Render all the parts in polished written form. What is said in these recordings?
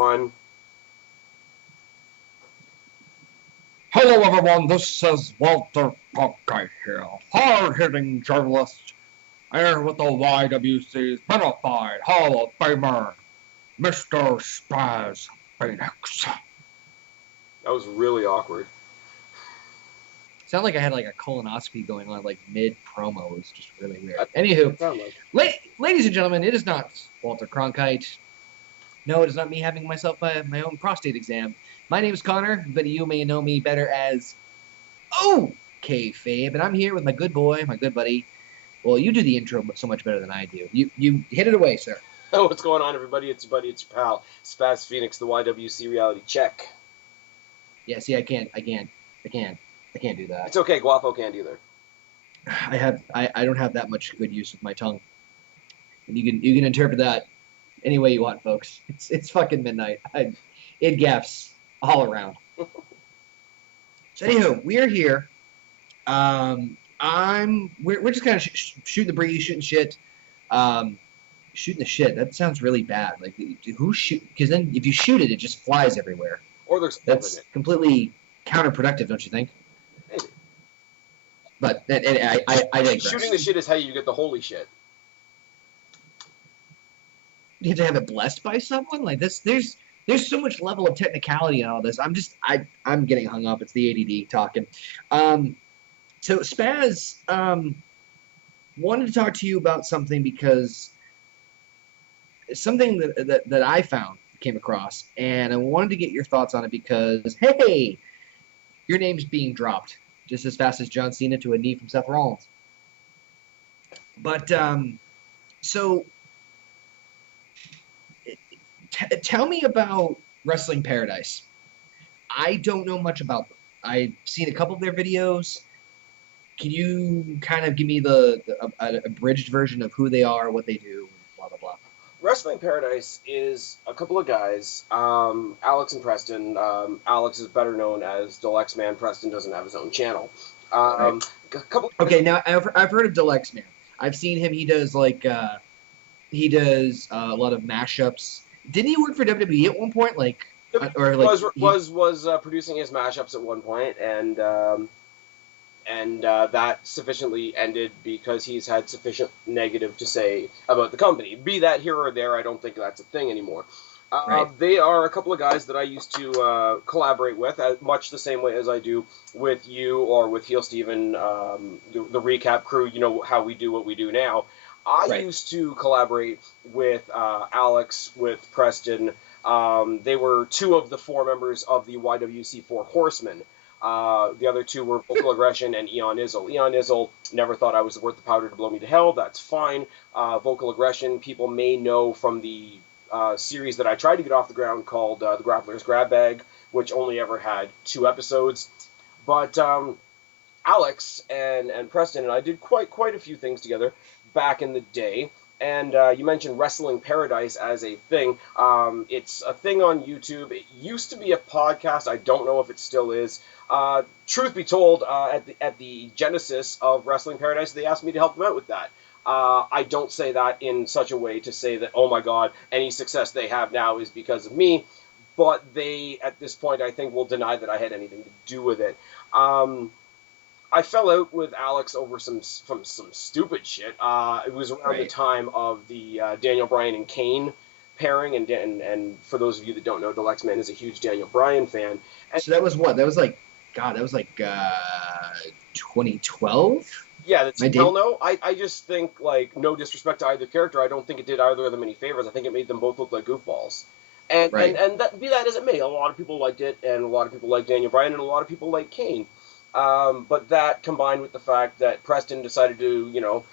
One. Hello everyone, this is Walter Puckey here, hard-hitting journalist, here with the YWC's bona fide Hall of Famer, Mr. Spaz Phoenix. That was really awkward. Sounded like I had like a colonoscopy going on like mid-promo. It was just really weird. Anywho, ladies and gentlemen, it is not Walter Cronkite. No, it is not me having myself my own prostate exam. My name is Connor, but you may know me better as okayfabe, and I'm here with my good boy, my good buddy. Well, you do the intro so much better than I do. You hit it away, sir. Oh, what's going on, everybody? It's your buddy, it's your pal, Spaz Phoenix, the YWC Reality Check. Yeah, see, I can't do that. It's okay, Guapo can't either. I don't have that much good use with my tongue. And you can interpret that any way you want, folks. It's fucking midnight. It gaffs all around. So anywho, we're here. We're just kind of shooting the breeze, shooting shit. Shooting the shit. That sounds really bad. Like who shoot? Because then if you shoot it, it just flies everywhere. Or there's that's completely counterproductive, don't you think? Maybe. But I digress. Shooting the shit is how you get the holy shit. You have to have it blessed by someone like this. There's so much level of technicality in all this. I'm getting hung up. It's the ADD talking. So Spaz wanted to talk to you about something because something that I came across, and I wanted to get your thoughts on it because hey, your name's being dropped just as fast as John Cena to a knee from Seth Rollins. But so. Tell me about Wrestling Paradise. I don't know much about them. I've seen a couple of their videos. Can you kind of give me the abridged version of who they are, what they do, blah, blah, blah? Wrestling Paradise is a couple of guys, Alex and Preston. Alex is better known as Dalyxman. Preston doesn't have his own channel. Right. Okay, now I've heard of Dalyxman. I've seen him. He does a lot of mashups. Didn't he work for WWE at one point? Was producing his mashups at one point, and that sufficiently ended because he's had sufficient negative to say about the company. Be that here or there, I don't think that's a thing anymore. Right. They are a couple of guys that I used to collaborate with, much the same way as I do with you or with Heel Steven, the recap crew. You know how we do what we do now. I used to collaborate with Alex, with Preston. They were two of the four members of the YWC Four Horsemen. The other two were Vocal Aggression and Eon Izzle. Eon Izzle never thought I was worth the powder to blow me to hell. That's fine. Vocal Aggression, people may know from the series that I tried to get off the ground called The Grappler's Grab Bag, which only ever had 2 episodes. But Alex and Preston and I did quite a few things together back in the day, and you mentioned Wrestling Paradise as a thing. It's a thing on YouTube. It used to be a podcast. I don't know if it still is. Truth be told, at the genesis of Wrestling Paradise, they asked me to help them out with that. I don't say that in such a way to say that, oh my God, any success they have now is because of me, but they, at this point, I think will deny that I had anything to do with it. I fell out with Alex over some stupid shit. It was around the time of the Daniel Bryan and Kane pairing, and for those of you that don't know, Dalyxman is a huge Daniel Bryan fan. And so that was what? That was like 2012? Yeah, that's hell no. I just think, like, no disrespect to either character, I don't think it did either of them any favors. I think it made them both look like goofballs. And that, be that as it may, a lot of people liked it, and a lot of people liked Daniel Bryan, and a lot of people liked Kane. But that combined with the fact that Preston decided to,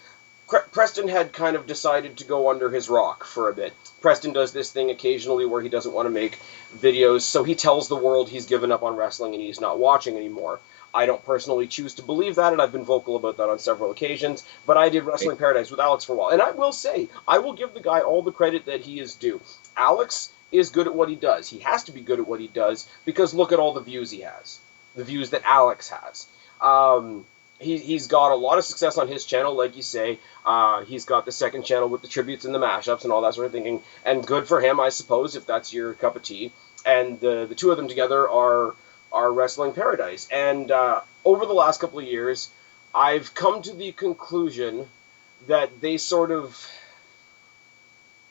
Preston had kind of decided to go under his rock for a bit. Preston does this thing occasionally where he doesn't want to make videos, so he tells the world he's given up on wrestling and he's not watching anymore. I don't personally choose to believe that, and I've been vocal about that on several occasions, but I did Wrestling Paradise with Alex for a while. And I will say, I will give the guy all the credit that he is due. Alex is good at what he does. He has to be good at what he does, because look at all the views he has. The views that Alex has. he's got a lot of success on his channel, like you say. He's got the second channel with the tributes and the mashups and all that sort of thing, and good for him, I suppose, if that's your cup of tea. And the two of them together are Wrestling Paradise. And over the last couple of years, I've come to the conclusion that they sort of,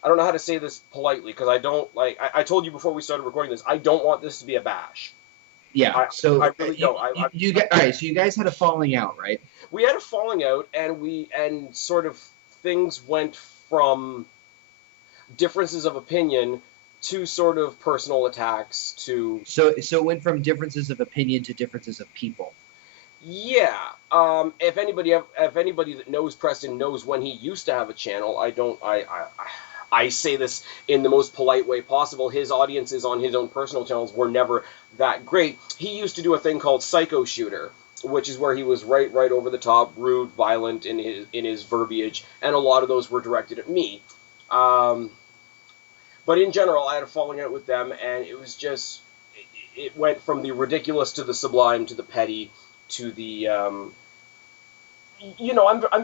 I don't know how to say this politely, because I don't, like, I told you before we started recording this, I don't want this to be a bash. Yeah, so I really don't. All right, so you guys had a falling out, right? We had a falling out, and sort of things went from differences of opinion to sort of personal attacks to. So it went from differences of opinion to differences of people. Yeah. If anybody that knows Preston knows when he used to have a channel, I say this in the most polite way possible. His audiences on his own personal channels were never that great. He used to do a thing called Psycho Shooter, which is where he was right over the top, rude, violent in his verbiage, and a lot of those were directed at me. But in general, I had a falling out with them, and it was just, it went from the ridiculous to the sublime to the petty to the, I'm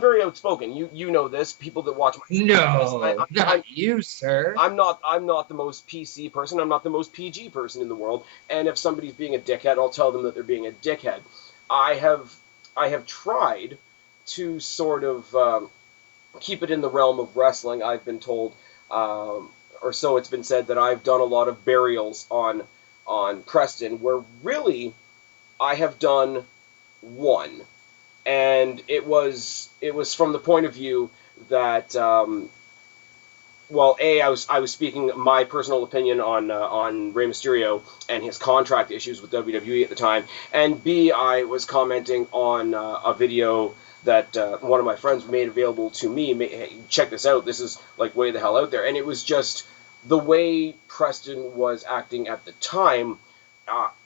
very outspoken. You know this. People that watch my not you, sir. I'm not the most PC person. I'm not the most PG person in the world. And if somebody's being a dickhead, I'll tell them that they're being a dickhead. I have tried to sort of keep it in the realm of wrestling. I've been told, or so it's been said, that I've done a lot of burials on Preston, where really I have done one. And it was from the point of view that, well, I was speaking my personal opinion on Rey Mysterio and his contract issues with WWE at the time, and B, I was commenting on a video that one of my friends made available to me. Hey, check this out. This is like way the hell out there, and it was just the way Preston was acting at the time.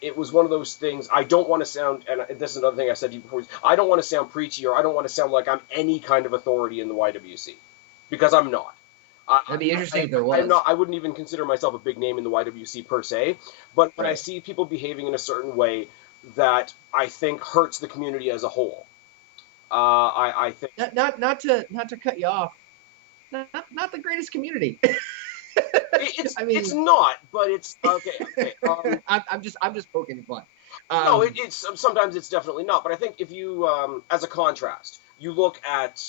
It was one of those things. I don't want to sound, and this is another thing I said to you before, I don't want to sound preachy, or I don't want to sound like I'm any kind of authority in the YWC, because I'm not. That'd be interesting if there was. I wouldn't even consider myself a big name in the YWC per se, but when I see people behaving in a certain way that I think hurts the community as a whole, I think not to cut you off, not the greatest community. It's not, but it's okay. I'm just poking fun. No, it's sometimes it's definitely not. But I think if you, as a contrast, you look at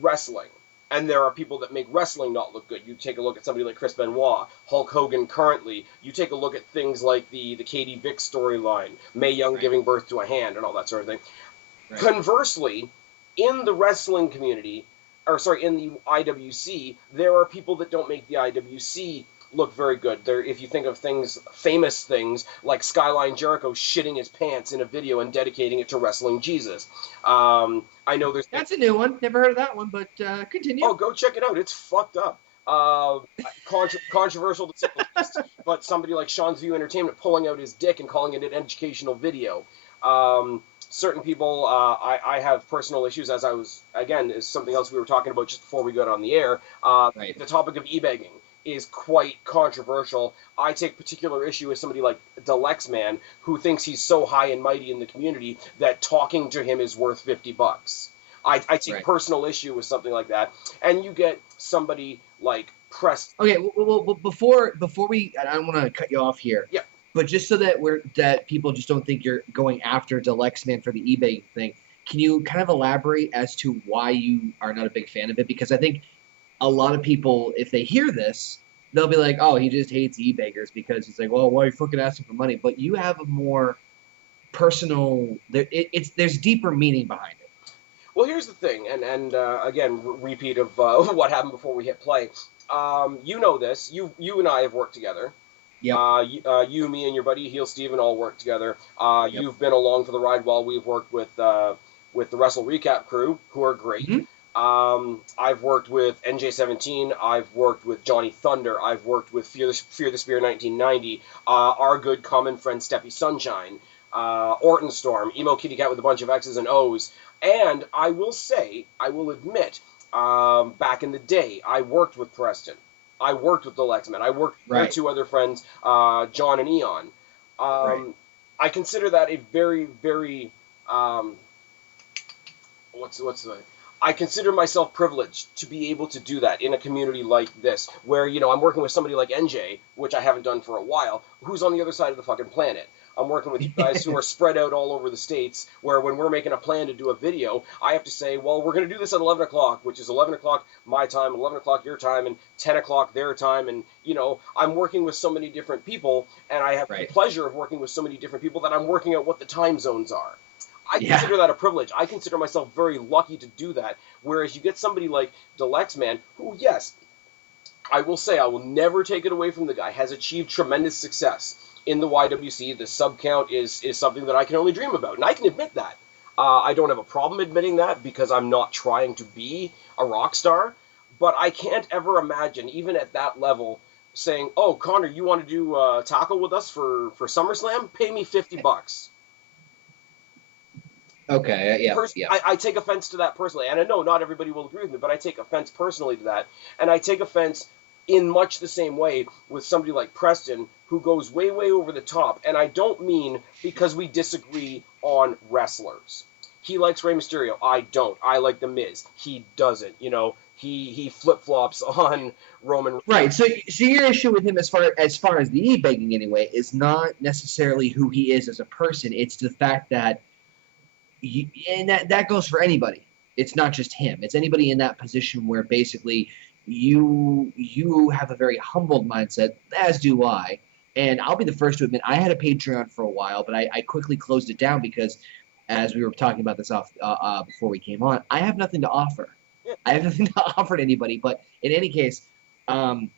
wrestling, and there are people that make wrestling not look good. You take a look at somebody like Chris Benoit, Hulk Hogan currently. You take a look at things like the Katie Vick storyline, Mae Young giving birth to a hand, and all that sort of thing. Right. Conversely, in the wrestling community, in the IWC, there are people that don't make the IWC look very good. If you think of famous things like Skyline Jericho shitting his pants in a video and dedicating it to Wrestling Jesus. I know that's a new one. Never heard of that one, but continue. Oh, go check it out. It's fucked up. Controversial to say the least, but somebody like Sean's View Entertainment pulling out his dick and calling it an educational video. Certain people, I have personal issues, as I was, again, is something else we were talking about just before we got on the air. The topic of e-begging is quite controversial. I take particular issue with somebody like Dalyxman, who thinks he's so high and mighty in the community that talking to him is worth $50. I take personal issue with something like that. And you get somebody like Preston. Okay, well, before we, I don't want to cut you off here. Yeah. But just so that people just don't think you're going after Dalyxman for the eBay thing, can you kind of elaborate as to why you are not a big fan of it? Because I think a lot of people, if they hear this, they'll be like, "Oh, he just hates e-beggars because he's like, well, why are you fucking asking for money?" But you have a more personal. There's deeper meaning behind it. Well, here's the thing, and again, repeat of what happened before we hit play. You know this. You and I have worked together. Yep. You, me, and your buddy Heel Steven all worked together. You've been along for the ride while we've worked with the Wrestle Recap crew, who are great. Mm-hmm. I've worked with NJ17. I've worked with Johnny Thunder. I've worked with Fear the Spear 1990. Our good common friend Steppy Sunshine. Orton Storm. Emo Kitty Cat with a bunch of X's and O's. And I will admit, back in the day, I worked with Preston. I worked with Dalyxman. I worked with two other friends, John and Eon. I consider that a very, very what's the I consider myself privileged to be able to do that in a community like this, where, you know, I'm working with somebody like NJ, which I haven't done for a while, who's on the other side of the fucking planet. I'm working with you guys who are spread out all over the states, where when we're making a plan to do a video, I have to say, well, we're going to do this at 11 o'clock, which is 11 o'clock my time, 11 o'clock your time, and 10 o'clock their time. And, you know, I'm working with so many different people, and I have the pleasure of working with so many different people that I'm working out what the time zones are. I consider that a privilege. I consider myself very lucky to do that. Whereas you get somebody like Dalyxman, who, yes, I will say, I will never take it away from the guy, has achieved tremendous success in the YWC. The sub count is something that I can only dream about, and I can admit that. I don't have a problem admitting that because I'm not trying to be a rock star, but I can't ever imagine, even at that level, saying, oh, Connor, you want to do tackle with us for SummerSlam? Pay me $50. Okay, yeah. I take offense to that personally, and I know not everybody will agree with me, but I take offense personally to that, and I take offense in much the same way with somebody like Preston, who goes way, way over the top, and I don't mean because we disagree on wrestlers. He likes Rey Mysterio. I don't. I like The Miz. He doesn't. You know, he flip-flops on Roman. Right. So your issue with him, as far as the e-begging anyway, is not necessarily who he is as a person. It's the fact that. And that goes for anybody. It's not just him. It's anybody in that position where basically you have a very humbled mindset, as do I. And I'll be the first to admit I had a Patreon for a while, but I quickly closed it down because, as we were talking about this before we came on, I have nothing to offer. I have nothing to offer to anybody. But in any case, you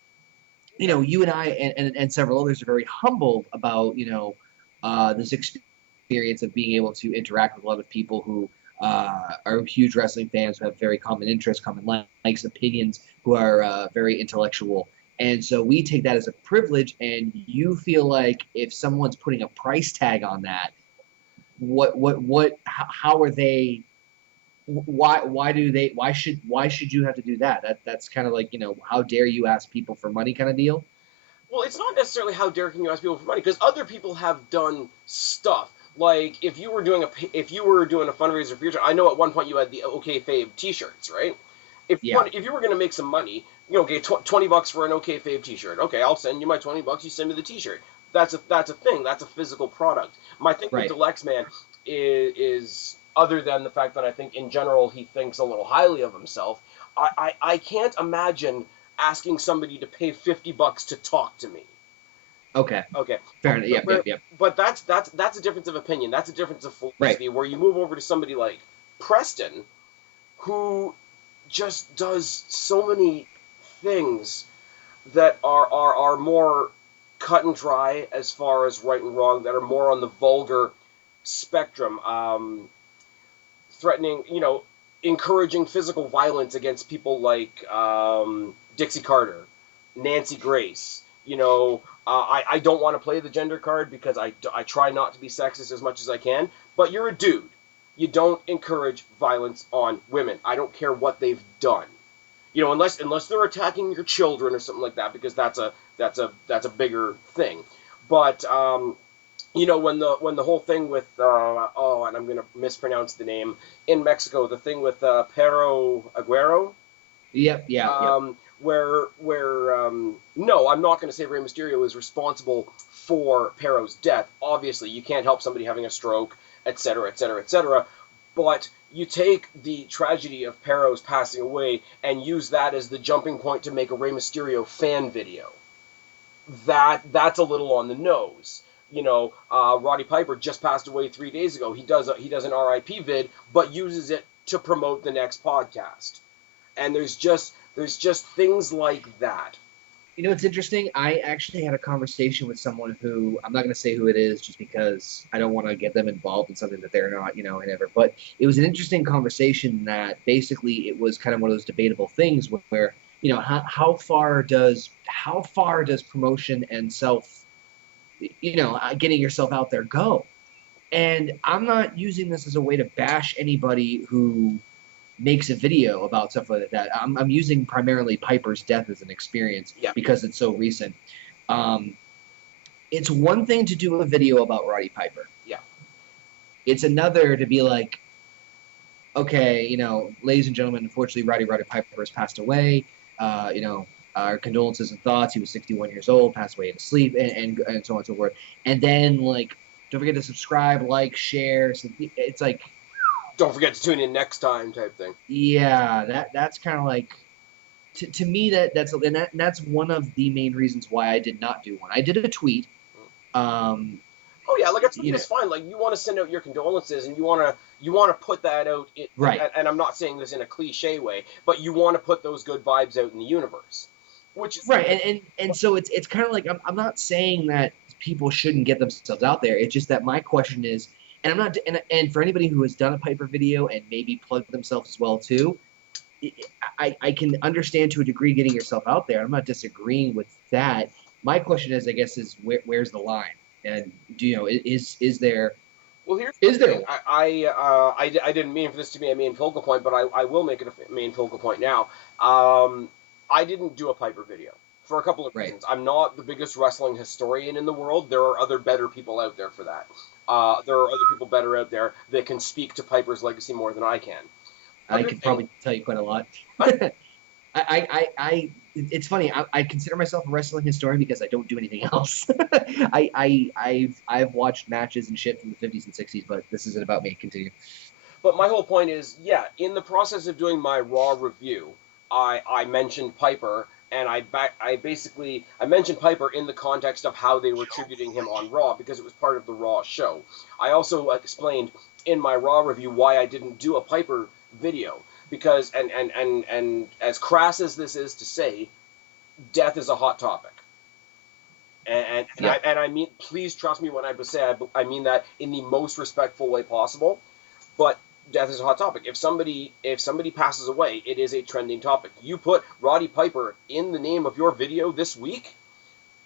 know, you and I and several others are very humbled about, you know, this experience of being able to interact with a lot of people who are huge wrestling fans, who have very common interests, common likes, opinions, who are very intellectual. And so we take that as a privilege, and you feel like if someone's putting a price tag on that, how are they, why should you have to do that? That's kind of like, you know, how dare you ask people for money kind of deal? Well, it's not necessarily how dare can you ask people for money, because other people have done stuff. Like, if you were doing a fundraiser for your church, I know at one point you had the okayfabe T-shirts, right? If you were going to make some money, you know, okay, $20 for an okayfabe T-shirt. Okay, I'll send you my $20. You send me the T-shirt. That's a thing. That's a physical product. My thing with Dalyxman is other than the fact that I think in general he thinks a little highly of himself. I can't imagine asking somebody to pay $50 to talk to me. Okay. Fair enough. Yeah. But that's a difference of opinion. That's a difference of philosophy. Where you move over to somebody like Preston, who just does so many things that are more cut and dry as far as right and wrong, that are more on the vulgar spectrum, threatening, you know, encouraging physical violence against people like Dixie Carter, Nancy Grace. You know, I don't want to play the gender card because I try not to be sexist as much as I can, but you're a dude. You don't encourage violence on women. I don't care what they've done. You know, unless they're attacking your children or something like that, because that's a bigger thing. But you know, when the whole thing with and I'm gonna mispronounce the name, in Mexico, the thing with Pero Aguero. Yep. Where no, I'm not going to say Rey Mysterio is responsible for Pero's death. Obviously, you can't help somebody having a stroke, etc., etc., etc. But you take the tragedy of Pero's passing away and use that as the jumping point to make a Rey Mysterio fan video. That's a little on the nose. You know, Roddy Piper just passed away 3 days ago. He does an RIP vid, but uses it to promote the next podcast. And there's just things like that. You know, it's interesting. I actually had a conversation with someone who, I'm not going to say who it is just because I don't want to get them involved in something that they're not, you know, whatever. But it was an interesting conversation that basically it was kind of one of those debatable things where, you know, how far does promotion and self, you know, getting yourself out there go? And I'm not using this as a way to bash anybody who makes a video about stuff like that. I'm using primarily Piper's death as an experience because it's so recent. It's one thing to do a video about Roddy Piper. Yeah. It's another to be like, okay, ladies and gentlemen, unfortunately, Roddy Piper has passed away. Our condolences and thoughts. He was 61 years old, passed away in his sleep, and so on and so forth. And then, like, don't forget to subscribe, like, share. So it's like, don't forget to tune in next time type thing. Yeah, that's kind of like, to me, that's one of the main reasons why I did not do one. I did a tweet. Oh yeah, like a tweet is fine. Like you want to send out your condolences and you want to put that out. Right. And I'm not saying this in a cliche way, but you want to put those good vibes out in the universe, which is right. And so it's kind of like I'm not saying that people shouldn't get themselves out there. It's just that my question is, and I'm not, and for anybody who has done a Piper video and maybe plugged themselves as well too, I can understand to a degree getting yourself out there. I'm not disagreeing with that. My question is, I guess, is where's the line? And is there? Well, is there? I didn't mean for this to be a main focal point, but I will make it a main focal point now. I didn't do a Piper video for a couple of reasons. I'm not the biggest wrestling historian in the world. There are other better people out there for that. There are other people better out there that can speak to Piper's legacy more than I can. I could probably tell you quite a lot. It's funny. I consider myself a wrestling historian because I don't do anything else. I've watched matches and shit from the 50s and 60s, but this isn't about me. Continue. But my whole point is, yeah, in the process of doing my Raw review, I mentioned Piper, and I mentioned Piper in the context of how they were tributing him on Raw because it was part of the Raw show. I also explained in my Raw review why I didn't do a Piper video. Because, and as crass as this is to say, death is a hot topic. And I mean, please trust me when I say I mean that in the most respectful way possible. But death is a hot topic. If somebody passes away, it is a trending topic. You put Roddy Piper in the name of your video this week,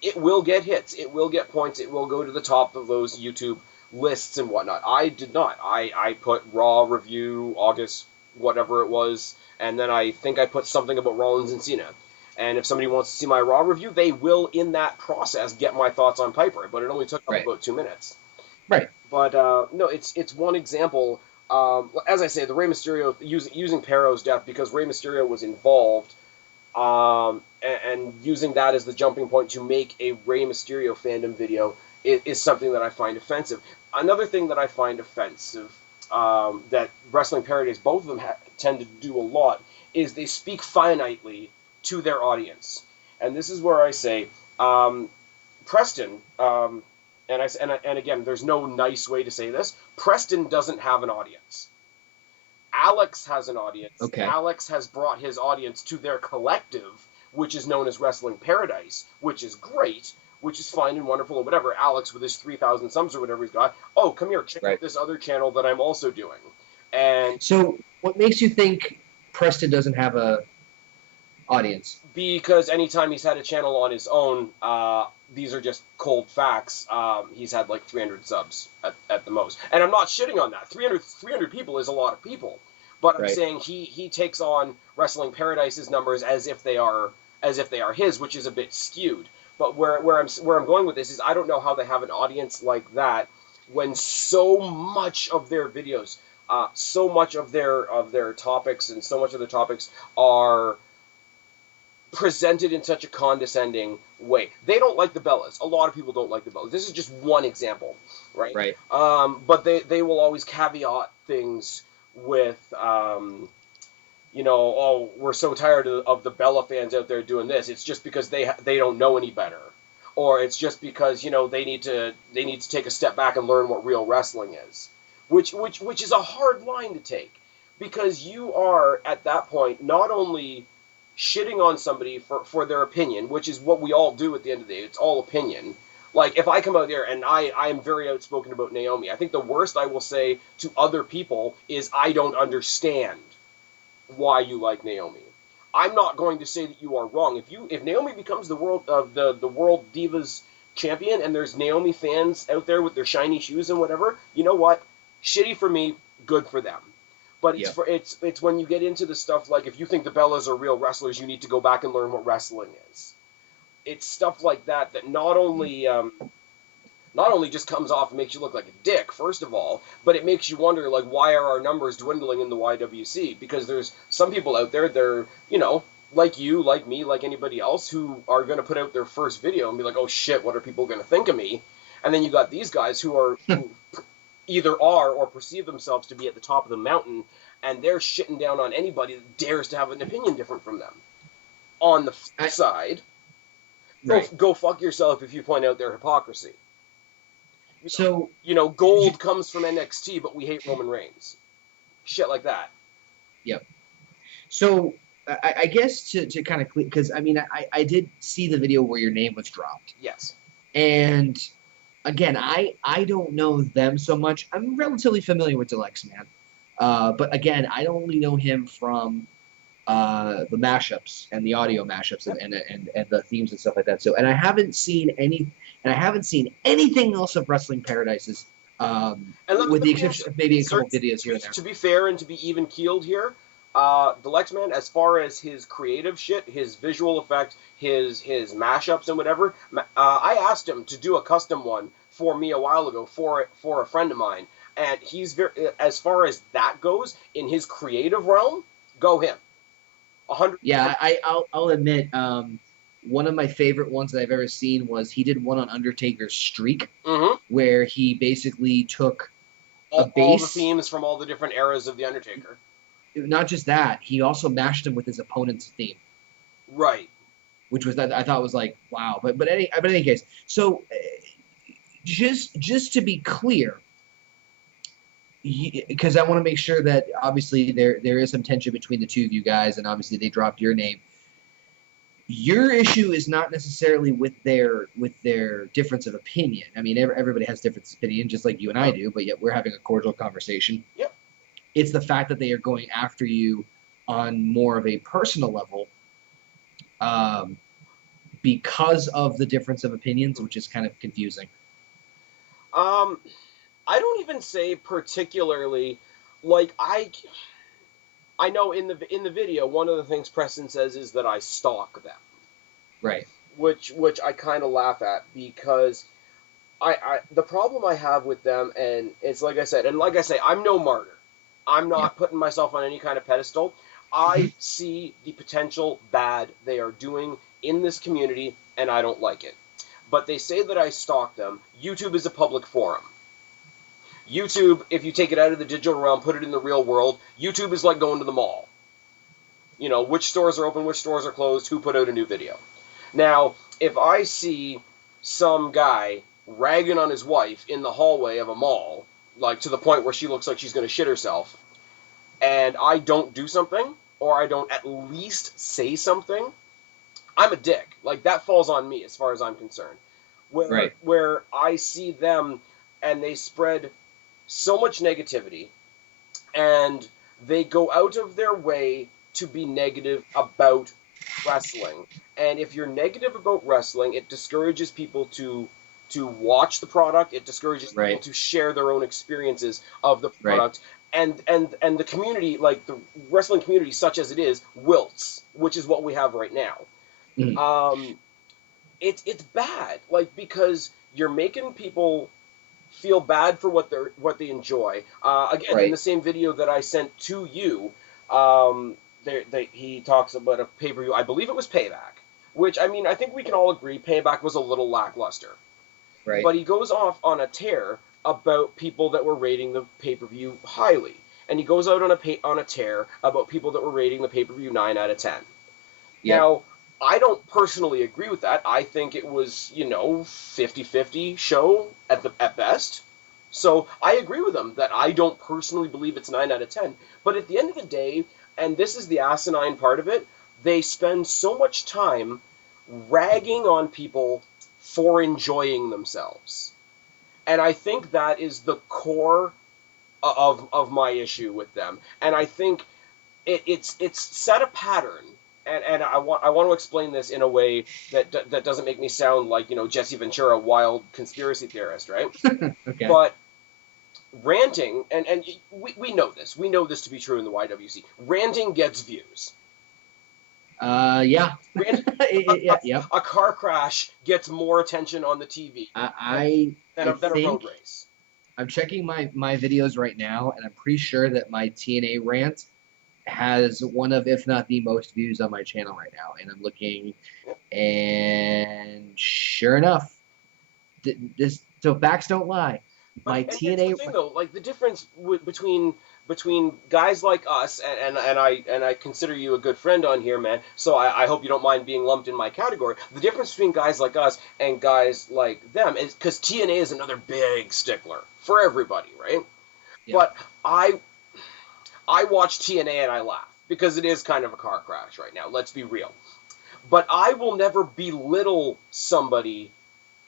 it will get hits. It will get points. It will go to the top of those YouTube lists and whatnot. I did not. I put Raw review August whatever it was, and then I think I put something about Rollins and Cena. And if somebody wants to see my Raw review, they will, in that process, get my thoughts on Piper. But it only took about 2 minutes. Right. But no, it's one example. As I say, the Rey Mysterio using Perro's death because Rey Mysterio was involved, and using that as the jumping point to make a Rey Mysterio fandom video is something that I find offensive. Another thing that I find offensive. That Wrestling Paradise, both of them tend to do a lot, is they speak finitely to their audience. And this is where I say, Preston, and again, there's no nice way to say this, Preston doesn't have an audience. Alex has an audience. Okay. Alex has brought his audience to their collective, which is known as Wrestling Paradise, which is great, which is fine and wonderful or whatever. Alex, with his 3,000 subs or whatever he's got, oh, come here, check out this other channel that I'm also doing. And so what makes you think Preston doesn't have a audience? Because anytime he's had a channel on his own, these are just cold facts. He's had like 300 subs at the most. And I'm not shitting on that. 300 people is a lot of people. But I'm saying he takes on Wrestling Paradise's numbers as if they are his, which is a bit skewed. But where I'm going with this is I don't know how they have an audience like that when so much of their videos, so much of their topics and so much of their topics are presented in such a condescending way. They don't like the Bellas. A lot of people don't like the Bellas. This is just one example, right? Right. But they will always caveat things with oh, we're so tired of the Bella fans out there doing this. It's just because they don't know any better, or it's just because they need to take a step back and learn what real wrestling is, which is a hard line to take, because you are at that point not only shitting on somebody for their opinion, which is what we all do at the end of the day. It's all opinion. Like if I come out there and I am very outspoken about Naomi, I think the worst I will say to other people is I don't understand why you like Naomi. I'm not going to say that you are wrong. If Naomi becomes the world Divas champion and there's Naomi fans out there with their shiny shoes and whatever, you know what? Shitty for me, good for them. But it's when you get into the stuff like if you think the Bellas are real wrestlers, you need to go back and learn what wrestling is. It's stuff like that not only not only just comes off and makes you look like a dick, first of all, but it makes you wonder, like, why are our numbers dwindling in the YWC? Because there's some people out there, they're, you know, like you, like me, like anybody else, who are going to put out their first video and be like, oh shit, what are people going to think of me? And then you got these guys who either are or perceive themselves to be at the top of the mountain, and they're shitting down on anybody that dares to have an opinion different from them. On the flip side, go fuck yourself if you point out their hypocrisy. Gold comes from NXT, but we hate Roman Reigns. Shit like that. Yep. So I guess to kind of clear, because I mean I did see the video where your name was dropped. Yes. And again, I don't know them so much. I'm relatively familiar with Dalyxman, but again, I only know him from the mashups and the audio mashups and the themes and stuff like that. So, and I haven't seen anything else of Wrestling Paradises, with the exception of maybe a couple videos here and there. To be fair and to be even keeled here, Dalyxman, as far as his creative shit, his visual effect, his mashups and whatever, I asked him to do a custom one for me a while ago for a friend of mine, and he's very, as far as that goes, in his creative realm, go him. 100%. Yeah, I'll admit, one of my favorite ones that I've ever seen was he did one on Undertaker's Streak, where he basically took all the themes from all the different eras of the Undertaker. Not just that, he also mashed them with his opponent's theme. Right. Which was I thought was like, wow. But in any case, so just to be clear, because I want to make sure that obviously there is some tension between the two of you guys, and obviously they dropped your name. Your issue is not necessarily with their difference of opinion. I mean, everybody has difference of opinion, just like you and I do, but yet we're having a cordial conversation. Yep. It's the fact that they are going after you on more of a personal level, because of the difference of opinions, which is kind of confusing. I don't even say particularly, like, I know in the video, one of the things Preston says is that I stalk them. Right. Which I kind of laugh at, because the problem I have with them, and it's like I said, and like I say, I'm no martyr. I'm not putting myself on any kind of pedestal. I see the potential bad they are doing in this community, and I don't like it. But they say that I stalk them. YouTube is a public forum. YouTube, if you take it out of the digital realm, put it in the real world, YouTube is like going to the mall. You know, which stores are open, which stores are closed, who put out a new video. Now, if I see some guy ragging on his wife in the hallway of a mall, like to the point where she looks like she's going to shit herself, and I don't do something, or I don't at least say something, I'm a dick. Like, that falls on me as far as I'm concerned. Where I see them and they spread so much negativity, and they go out of their way to be negative about wrestling. And if you're negative about wrestling, it discourages people to watch the product. It discourages people to share their own experiences of the product. And the community, like the wrestling community, such as it is, wilts, which is what we have right now. It's bad, like, because you're making people feel bad for what they enjoy. Again, in the same video that I sent to you, he talks about a pay-per-view. I believe it was Payback, which, I mean, I think we can all agree Payback was a little lackluster. Right. But he goes off on a tear about people that were rating the pay-per-view highly, and he goes out on a tear about people that were rating the pay-per-view 9 out of 10. Yep. Now, I don't personally agree with that. I think it was, 50-50 show at best. So I agree with him that I don't personally believe it's 9 out of 10. But at the end of the day, and this is the asinine part of it, they spend so much time ragging on people for enjoying themselves. And I think that is the core of my issue with them. And I think it's set a pattern. And I want to explain this in a way that doesn't make me sound like, Jesse Ventura, wild conspiracy theorist, right? Okay. But ranting, and we know this. We know this to be true in the YWC. Ranting gets views. Yeah. Yeah. A car crash gets more attention on the TV than a road race. I'm checking my videos right now, and I'm pretty sure that my TNA rant has one of, if not the most views on my channel right now. And I'm looking, and sure enough, so facts don't lie. My TNA. It's the thing, though, like the difference between guys like us, and I consider you a good friend on here, man. So I hope you don't mind being lumped in my category. The difference between guys like us and guys like them is because TNA is another big stickler for everybody, right? Yeah. But I watch TNA and I laugh because it is kind of a car crash right now. Let's be real. But I will never belittle somebody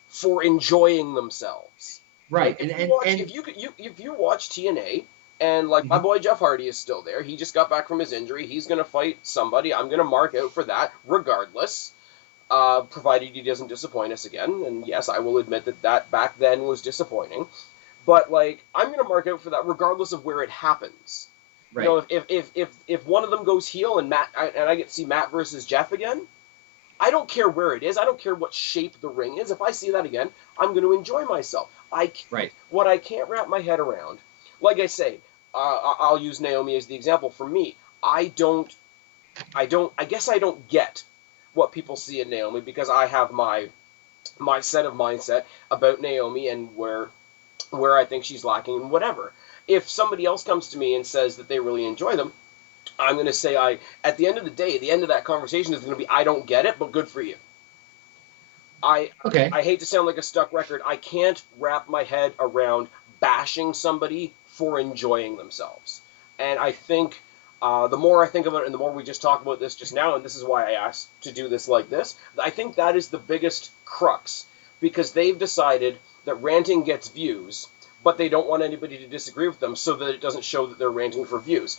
for enjoying themselves. Right. Like if you watch TNA and like my boy Jeff Hardy is still there, he just got back from his injury. He's gonna fight somebody. I'm gonna mark out for that regardless, provided he doesn't disappoint us again. And yes, I will admit that back then was disappointing. But like I'm gonna mark out for that regardless of where it happens. Right. You know, if one of them goes heel and I get to see Matt versus Jeff again, I don't care where it is. I don't care what shape the ring is. If I see that again, I'm going to enjoy myself. What I can't wrap my head around, like I say, I'll use Naomi as the example. For me, I guess I don't get what people see in Naomi because I have my set of mindset about Naomi and where I think she's lacking and whatever. If somebody else comes to me and says that they really enjoy them, I'm going to say at the end of the day, the end of that conversation is going to be, I don't get it, but good for you. I hate to sound like a stuck record. I can't wrap my head around bashing somebody for enjoying themselves. And I think the more I think about it and the more we just talk about this just now, and this is why I asked to do this like this, I think that is the biggest crux because they've decided that ranting gets views, but they don't want anybody to disagree with them so that it doesn't show that they're ranting for views.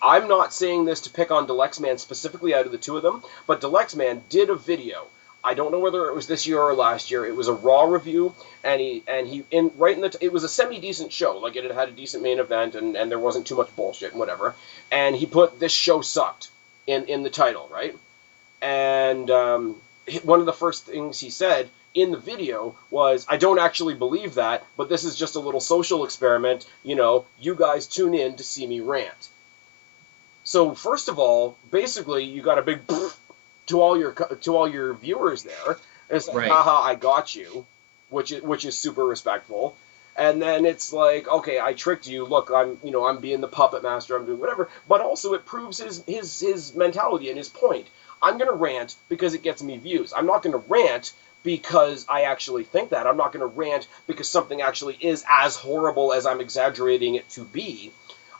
I'm not saying this to pick on Dalyxman specifically out of the two of them, but Dalyxman did a video. I don't know whether it was this year or last year. It was a Raw review, and it was a semi-decent show. Like, it had a decent main event, and there wasn't too much bullshit and whatever. And he put, "This show sucked," in the title, right? And one of the first things he said in the video was, "I don't actually believe that, but this is just a little social experiment. You know, you guys tune in to see me rant." So first of all, basically, you got a big to all your viewers there. It's like, haha, I got you, which is super respectful. And then it's like, okay, I tricked you. Look, I'm being the puppet master. I'm doing whatever. But also, it proves his mentality and his point. I'm gonna rant because it gets me views. I'm not gonna rant because I actually think that. I'm not gonna rant because something actually is as horrible as I'm exaggerating it to be.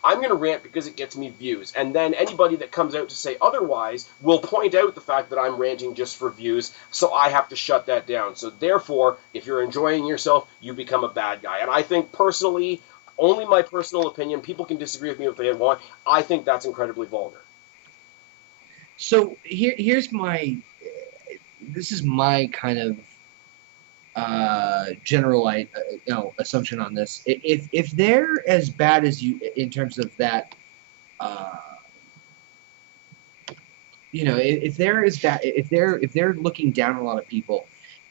I'm going to rant because it gets me views. And then anybody that comes out to say otherwise will point out the fact that I'm ranting just for views, so I have to shut that down. So therefore, if you're enjoying yourself, you become a bad guy. And I think personally, only my personal opinion, people can disagree with me if they want, I think that's incredibly vulgar. So here's this is my kind of general assumption on this. If they're as bad as you in terms of that, if they're as bad, if they're looking down on a lot of people,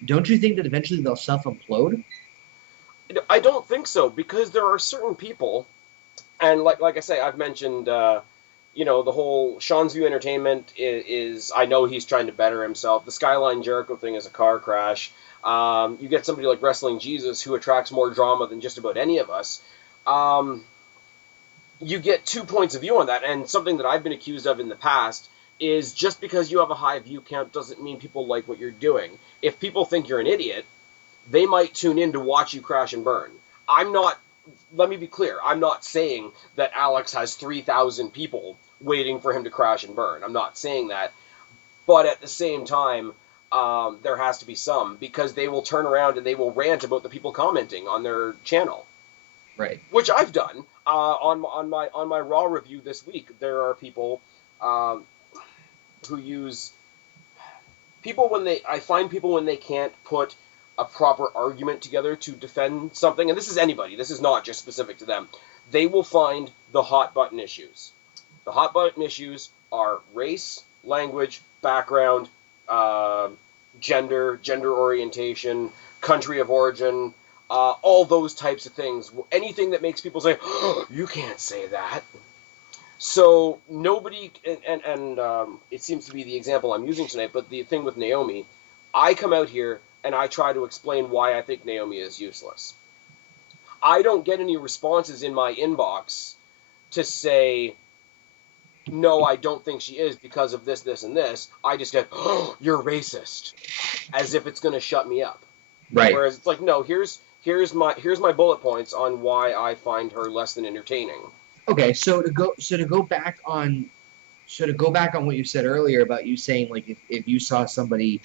don't you think that eventually they'll self-implode? I don't think so, because there are certain people, and like I say, I've mentioned the whole Sean's View Entertainment is I know he's trying to better himself. The Skyline Jericho thing is a car crash. You get somebody like Wrestling Jesus who attracts more drama than just about any of us. You get 2 points of view on that, and something that I've been accused of in the past is just because you have a high view count doesn't mean people like what you're doing. If people think you're an idiot, they might tune in to watch you crash and burn. Let me be clear, I'm not saying that Alex has 3,000 people waiting for him to crash and burn. I'm not saying that. But at the same time, there has to be some, because they will turn around and they will rant about the people commenting on their channel. Right. Which I've done. On my Raw review this week, there are people who use I find people when they can't put a proper argument together to defend something, and this is anybody, this is not just specific to them, they will find the hot button issues. The hot button issues are race, language, background, gender orientation, country of origin, all those types of things. Anything that makes people say, oh, you can't say that. So nobody, and it seems to be the example I'm using tonight, but the thing with Naomi, I come out here and I try to explain why I think Naomi is useless. I don't get any responses in my inbox to say, no, I don't think she is because of this, this, and this. I just get, oh, you're racist, as if it's going to shut me up. Right. Whereas it's like, no, here's my bullet points on why I find her less than entertaining. Okay, so to go back on what you said earlier about you saying, like, if you saw somebody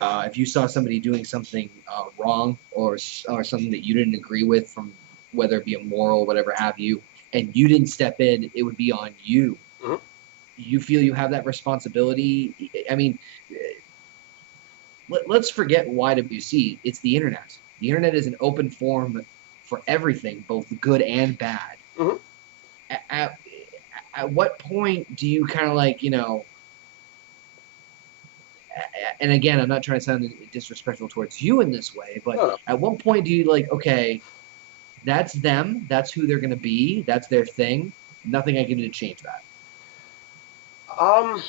doing something wrong or something that you didn't agree with, from whether it be immoral, whatever have you, and you didn't step in, it would be on you. Mm-hmm. You feel you have that responsibility? I mean, let's forget YWC. It's the internet. The internet is an open forum for everything, both good and bad. Mm-hmm. At what point do you kind of like, you know, and again, I'm not trying to sound disrespectful towards you in this way, but no. At what point do you like, okay, that's them, that's who they're going to be, that's their thing, nothing I can do to change that? Do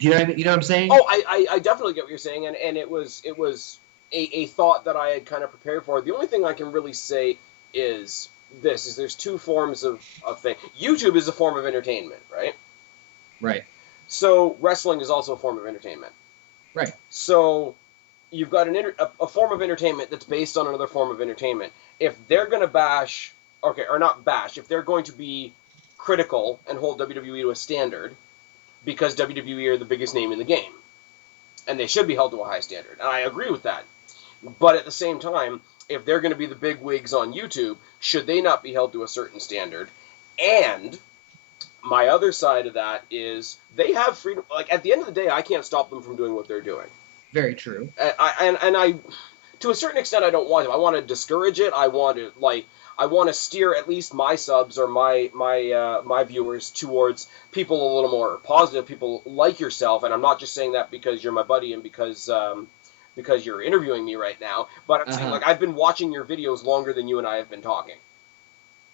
you know what I mean? You know what I'm saying? Oh, I definitely get what you're saying, and it was a thought that I had kind of prepared for. The only thing I can really say is there's two forms of thing. YouTube is a form of entertainment, right? Right. So wrestling is also a form of entertainment. Right. So you've got a form of entertainment that's based on another form of entertainment. If they're going to bash, or not bash, if they're going to be critical and hold WWE to a standard, because WWE are the biggest name in the game, and they should be held to a high standard, and I agree with that. But at the same time, if they're going to be the big wigs on YouTube, should they not be held to a certain standard? And my other side of that is they have freedom. Like, at the end of the day, I can't stop them from doing what they're doing. Very true. And I, to a certain extent, I don't want to. I want to discourage it. I want to steer at least my subs or my viewers towards people a little more positive, people like yourself. And I'm not just saying that because you're my buddy and because you're interviewing me right now, but I'm saying, like, I've been watching your videos longer than you and I have been talking.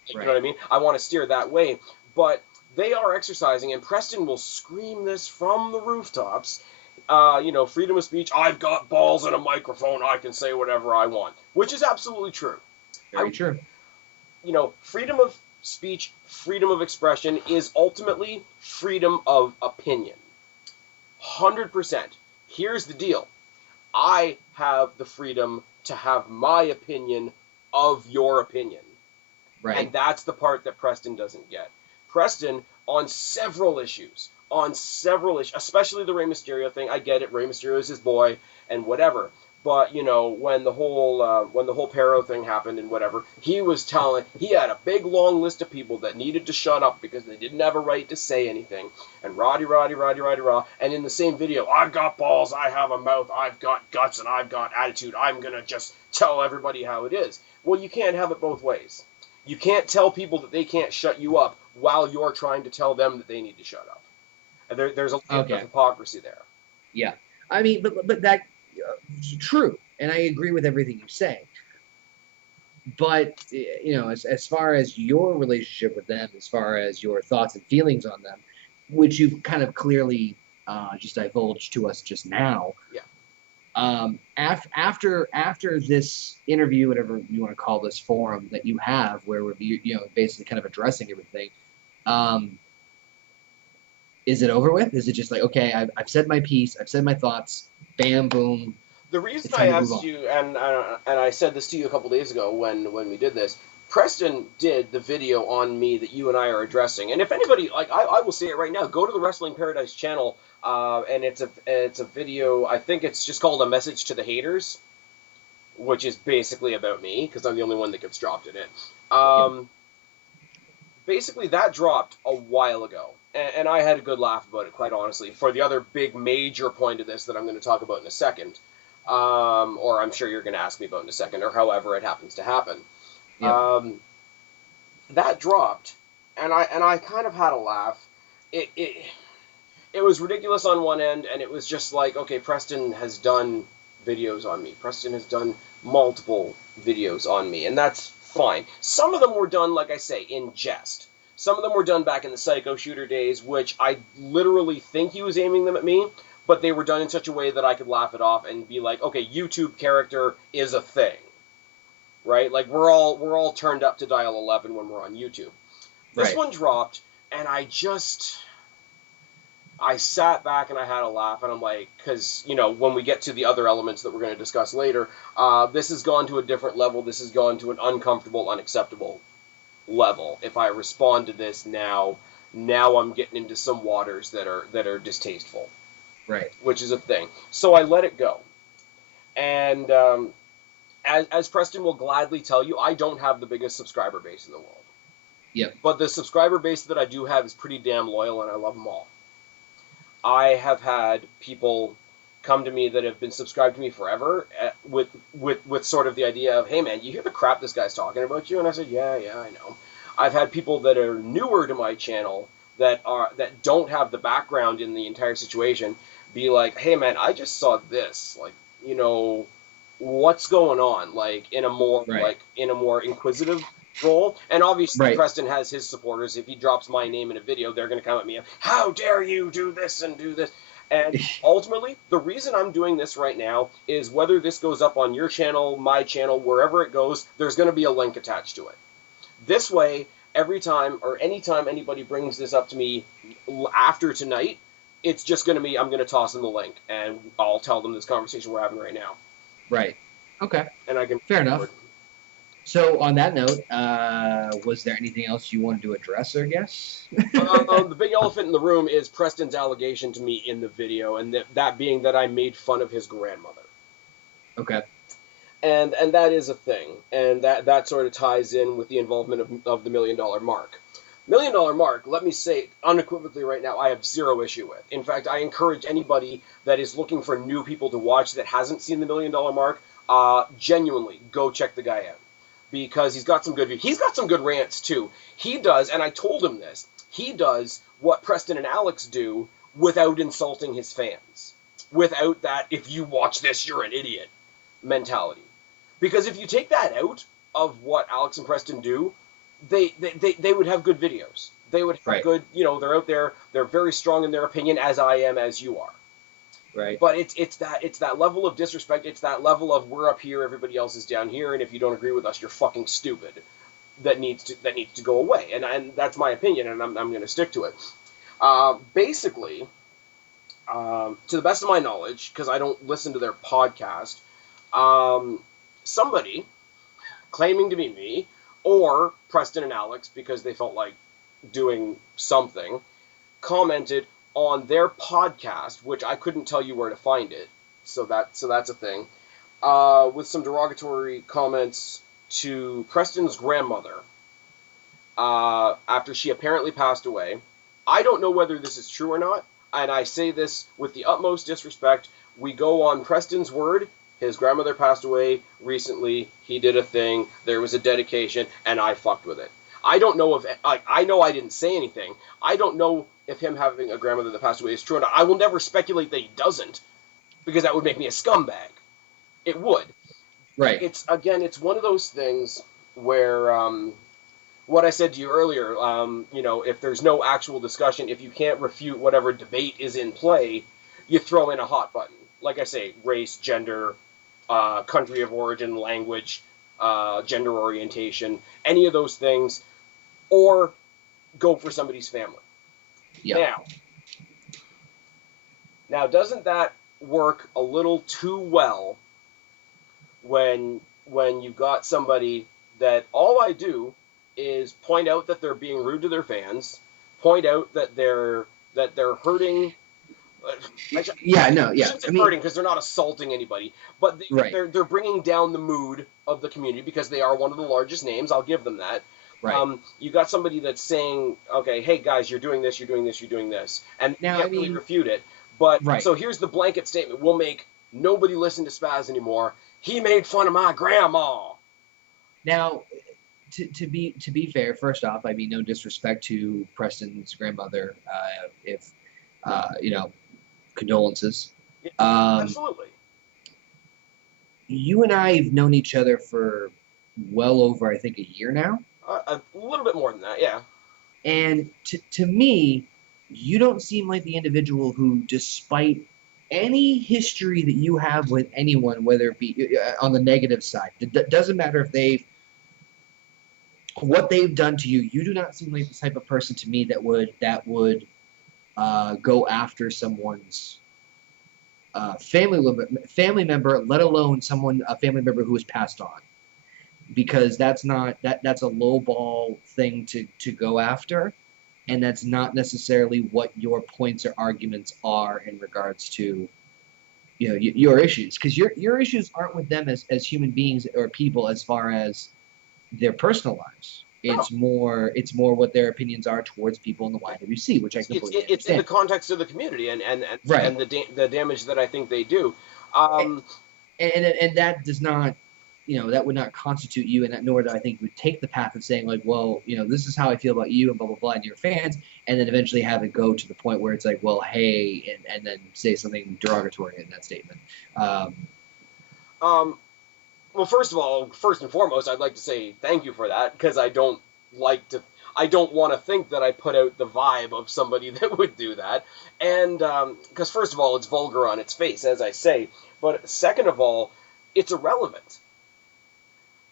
You know what I mean? I want to steer that way, but they are exercising, and Preston will scream this from the rooftops. Freedom of speech. I've got balls and a microphone. I can say whatever I want, which is absolutely true. Very true. Freedom of speech, freedom of expression is ultimately freedom of opinion. 100%. Here's the deal. I have the freedom to have my opinion of your opinion. Right. And that's the part that Preston doesn't get. Preston, on several issues, especially the Rey Mysterio thing, I get it, Rey Mysterio is his boy, and whatever. But, when the whole Pero thing happened and whatever, he had a big long list of people that needed to shut up because they didn't have a right to say anything. And rah. And in the same video, I've got balls, I have a mouth, I've got guts, and I've got attitude. I'm going to just tell everybody how it is. Well, you can't have it both ways. You can't tell people that they can't shut you up while you're trying to tell them that they need to shut up. And there's a lot of hypocrisy there. Yeah. I mean, but that... true, and I agree with everything you say. But as far as your relationship with them, as far as your thoughts and feelings on them, which you've kind of clearly just divulged to us just now. Yeah. After this interview, whatever you want to call this forum that you have, where we're basically kind of addressing everything. Is it over with? Is it just like, okay, I've said my piece, I've said my thoughts, bam, boom. The reason I asked you, and I said this to you a couple days ago when we did this, Preston did the video on me that you and I are addressing. And if anybody, like, I will say it right now, go to the Wrestling Paradise channel, and it's a video, I think it's just called A Message to the Haters, which is basically about me, because I'm the only one that gets dropped in it. Basically, that dropped a while ago. And I had a good laugh about it, quite honestly, for the other big major point of this that I'm going to talk about in a second, or I'm sure you're going to ask me about in a second, or however it happens to happen. Yep. That dropped, and I kind of had a laugh. it was ridiculous on one end, and it was just like, okay, Preston has done videos on me. Preston has done multiple videos on me, and that's fine. Some of them were done, like I say, in jest. Some of them were done back in the Psycho Shooter days, which I literally think he was aiming them at me, but they were done in such a way that I could laugh it off and be like, okay, YouTube character is a thing, right? Like, we're all turned up to dial 11 when we're on YouTube. This one dropped, and I sat back and I had a laugh, and I'm like, because, you know, when we get to the other elements that we're going to discuss later, this has gone to a different level. This has gone to an uncomfortable, unacceptable level. If I respond to this now I'm getting into some waters that are distasteful. Right. Which is a thing. So I let it go. And as Preston will gladly tell you, I don't have the biggest subscriber base in the world. Yep. But the subscriber base that I do have is pretty damn loyal, and I love them all. I have had people come to me that have been subscribed to me forever with sort of the idea of, hey man, you hear the crap this guy's talking about you? And I said, yeah, I know. I've had people that are newer to my channel that don't have the background in the entire situation be like, hey man, I just saw this, like, you know, what's going on, like in a more inquisitive role. And obviously Preston has his supporters. If he drops my name in a video, they're going to come at me, how dare you do this and do this. And ultimately, the reason I'm doing this right now is whether this goes up on your channel, my channel, wherever it goes, there's going to be a link attached to it. This way, every time or anytime anybody brings this up to me after tonight, it's just going to be, I'm going to toss them the link, and I'll tell them this conversation we're having right now. Right. Okay. And I can... Fair enough. So, on that note, was there anything else you wanted to address, I guess? The big elephant in the room is Preston's allegation to me in the video, and that being that I made fun of his grandmother. Okay. And that is a thing, and that sort of ties in with the involvement of the $1 Million Mark. $1 Million Mark, let me say unequivocally right now, I have zero issue with. In fact, I encourage anybody that is looking for new people to watch that hasn't seen the $1 Million Mark, genuinely, go check the guy out. Because he's got some good rants too. He does, and I told him this, he does what Preston and Alex do without insulting his fans. Without that, if you watch this, you're an idiot mentality. Because if you take that out of what Alex and Preston do, they would have good videos. They would have good, you know, they're out there, they're very strong in their opinion, as I am, as you are. Right. But it's that level of disrespect, it's that level of we're up here, everybody else is down here, and if you don't agree with us, you're fucking stupid. That needs to go away. And that's my opinion, and I'm going to stick to it. Basically, to the best of my knowledge, because I don't listen to their podcast, somebody claiming to be me, or Preston and Alex, because they felt like doing something, commented on their podcast, which I couldn't tell you where to find it, so that's a thing, with some derogatory comments to Preston's grandmother after she apparently passed away. I don't know whether this is true or not, and I say this with the utmost disrespect. We go on Preston's word. His grandmother passed away recently. He did a thing. There was a dedication, and I fucked with it. I don't know if... I know I didn't say anything. I don't know if him having a grandmother that passed away is true or not. I will never speculate that he doesn't, because that would make me a scumbag. It would. Right. It's one of those things where... what I said to you earlier, you know, if there's no actual discussion, if you can't refute whatever debate is in play, you throw in a hot button. Like I say, race, gender, country of origin, language, gender orientation, any of those things, or go for somebody's family. Yeah. Now, doesn't that work a little too well when you've got somebody that all I do is point out that they're being rude to their fans, point out that they're hurting. Hurting because they're not assaulting anybody, but they're bringing down the mood of the community because they are one of the largest names. I'll give them that. Right. You got somebody that's saying, okay, hey guys, you're doing this, you're doing this, you're doing this, and now, you can't really refute it. But so here's the blanket statement: we'll make nobody listen to Spaz anymore. He made fun of my grandma. Now, to be fair, first off, I mean, no disrespect to Preston's grandmother. If condolences. Yeah, absolutely. You and I have known each other for well over, I think, a year now. A little bit more than that, yeah. And to me, you don't seem like the individual who, despite any history that you have with anyone, whether it be on the negative side, it doesn't matter if what they've done to you, you do not seem like the type of person to me that would go after someone's family member, let alone a family member who has passed on, because that's a low ball thing to go after, and that's not necessarily what your points or arguments are in regards to your issues, because your issues aren't with them as human beings or people as far as their personal lives. It's more what their opinions are towards people in the YWC, which I completely understand. It's in the context of the community and right. the damage that I think they do. And that does not, that would not constitute you, and nor do I think you would take the path of saying like, well, this is how I feel about you and blah blah blah and your fans, and then eventually have it go to the point where it's like, well, hey, and then say something derogatory in that statement. Well, first and foremost, I'd like to say thank you for that, because I don't want to think that I put out the vibe of somebody that would do that. And because first of all, it's vulgar on its face, as I say. But second of all, it's irrelevant.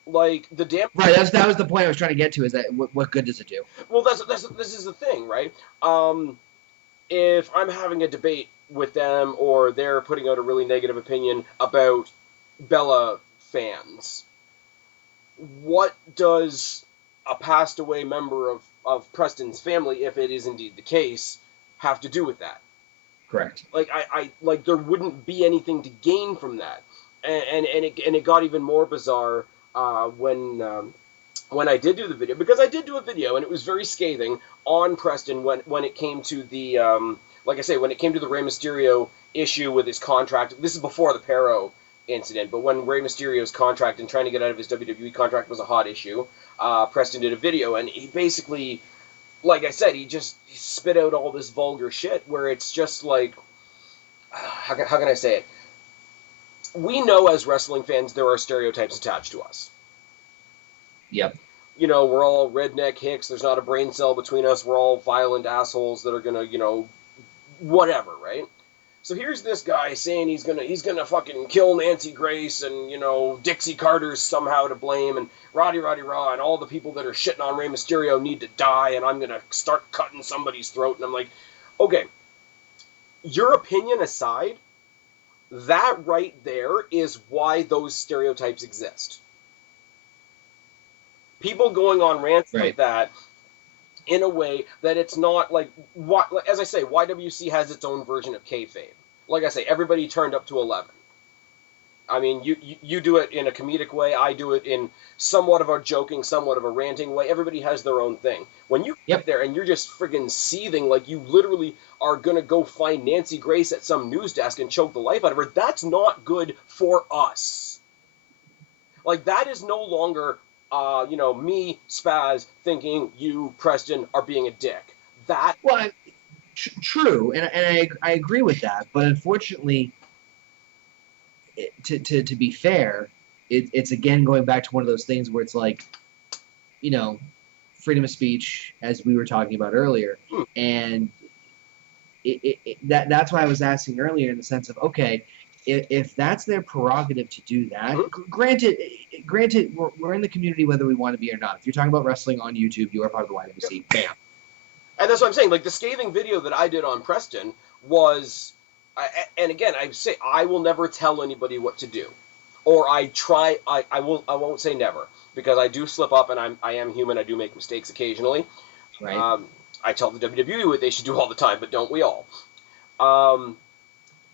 Like the damage. Right. That was the point I was trying to get to. Is that what good does it do? Well, this is the thing, right? If I'm having a debate with them, or they're putting out a really negative opinion about Bella fans, what does a passed away member of Preston's family, if it is indeed the case, have to do with that? Correct. Like I there wouldn't be anything to gain from that, and it got even more bizarre when I did do the video, because I did do a video and it was very scathing on Preston when it came to the like I say, when it came to the Rey Mysterio issue with his contract. This is before the Pero incident, but when Rey Mysterio's contract and trying to get out of his WWE contract was a hot issue, Preston did a video, and he basically, like I said, he spit out all this vulgar shit where it's just like, how can I say it? We know as wrestling fans there are stereotypes attached to us. Yep. We're all redneck hicks. There's not a brain cell between us. We're all violent assholes that are gonna, whatever, right? So here's this guy saying he's gonna fucking kill Nancy Grace, and Dixie Carter's somehow to blame, and Roddy Raw, and all the people that are shitting on Rey Mysterio need to die, and I'm gonna start cutting somebody's throat. And I'm like, okay, your opinion aside, that right there is why those stereotypes exist. People going on rants like that in a way that it's not like, as I say, YWC has its own version of kayfabe. Like I say, everybody turned up to 11. I mean, you do it in a comedic way. I do it in somewhat of a joking, somewhat of a ranting way. Everybody has their own thing. When you get there and you're just friggin' seething like you literally are going to go find Nancy Grace at some news desk and choke the life out of her, that's not good for us. Like, that is no longer, me, Spaz, thinking you, Preston, are being a dick. That... Well, true, and I agree with that, but unfortunately... To be fair, it's again going back to one of those things where it's like, freedom of speech, as we were talking about earlier, and that's why I was asking earlier in the sense of, okay, if that's their prerogative to do that, granted, we're in the community whether we want to be or not. If you're talking about wrestling on YouTube, you are part of the YWC. Bam. And that's what I'm saying. Like, the scathing video that I did on Preston was... and again, I say I will never tell anybody what to do, or I won't say never, because I do slip up, and I am human. I do make mistakes occasionally. Right. I tell the WWE what they should do all the time, but don't we all?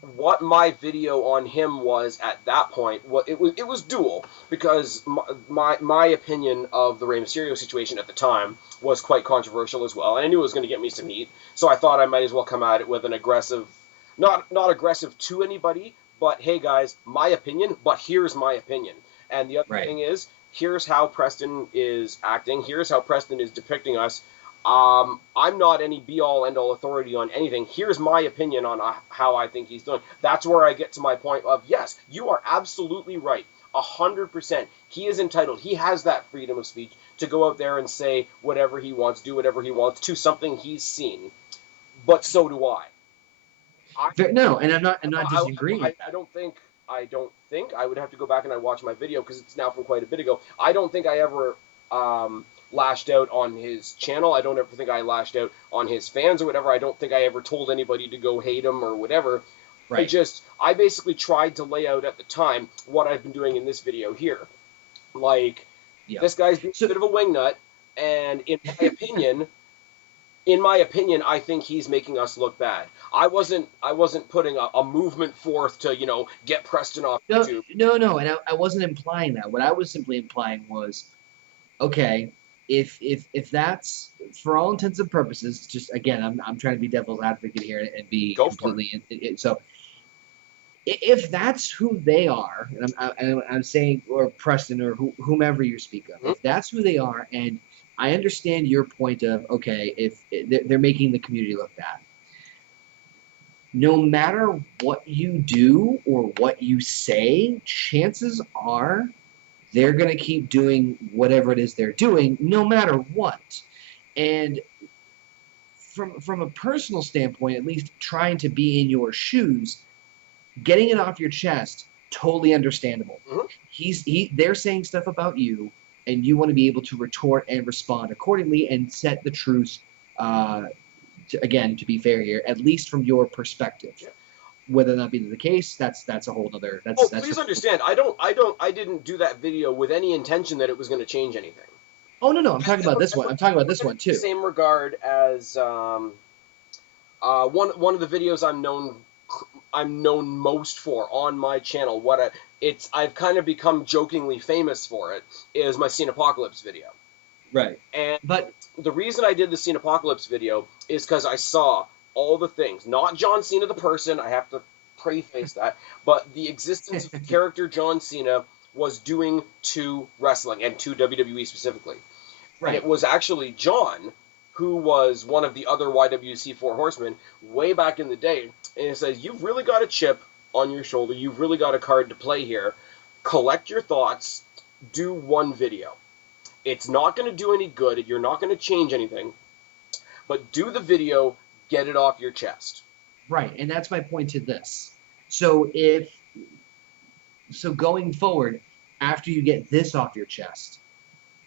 What my video on him was at that point, it was dual, because my opinion of the Rey Mysterio situation at the time was quite controversial as well, and I knew it was going to get me some heat, so I thought I might as well come at it with an aggressive. Not aggressive to anybody, but hey guys, my opinion, but here's my opinion. And the other thing is, here's how Preston is acting, here's how Preston is depicting us. I'm not any be-all, end-all authority on anything. Here's my opinion on how I think he's doing. That's where I get to my point of, yes, you are absolutely right. 100%. He is entitled. He has that freedom of speech to go out there and say whatever he wants, do whatever he wants to something he's seen. But so do I. No, and I'm not disagreeing with that. I don't think I would have to go back and I watch my video because it's now from quite a bit ago. I don't think I ever lashed out on his channel. I don't ever think I lashed out on his fans or whatever. I don't think I ever told anybody to go hate him or whatever. Right. I basically tried to lay out at the time what I've been doing in this video here. Like, this guy's being a bit of a wingnut, and in my opinion, I think he's making us look bad. I wasn't putting a movement forth to, get Preston off YouTube. No, and I wasn't implying that. What I was simply implying was, okay, if that's, for all intents and purposes, just, again, I'm trying to be devil's advocate here and be completely, so if that's who they are, and I'm saying, or Preston or whomever you speak of, if that's who they are, and I understand your point of, okay, if they're making the community look bad, no matter what you do or what you say, chances are they're going to keep doing whatever it is they're doing, no matter what. And from a personal standpoint, at least trying to be in your shoes, getting it off your chest, totally understandable. They're saying stuff about you, and you want to be able to retort and respond accordingly and set the truth, to be fair here, at least from your perspective. Yeah. Whether that be the case, that's a whole other. Please understand, I didn't do that video with any intention that it was going to change anything. Oh no, I'm talking about this one. I'm talking about this one too. The same regard as one of the videos I'm known most for on my channel. I've kind of become jokingly famous for it, is my Scene Apocalypse video. Right. But the reason I did the Scene Apocalypse video is because I saw all the things, not John Cena the person, I have to preface that, but the existence of the character John Cena was doing to wrestling, and to WWE specifically. Right. And it was actually John, who was one of the other YWC 4 Horsemen, way back in the day, and it says, you've really got a chip on your shoulder, you've really got a card to play here, collect your thoughts, do one video. It's not going to do any good, you're not going to change anything, but do the video, get it off your chest. Right, and that's my point to this. So going forward, after you get this off your chest,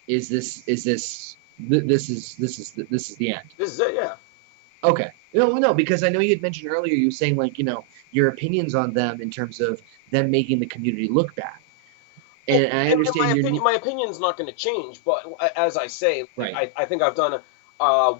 this is the end. This is it, yeah. Okay. No, because I know you had mentioned earlier, you were saying, like, your opinions on them in terms of them making the community look bad. And I understand my opinion's not going to change, but as I say, right. I think I've done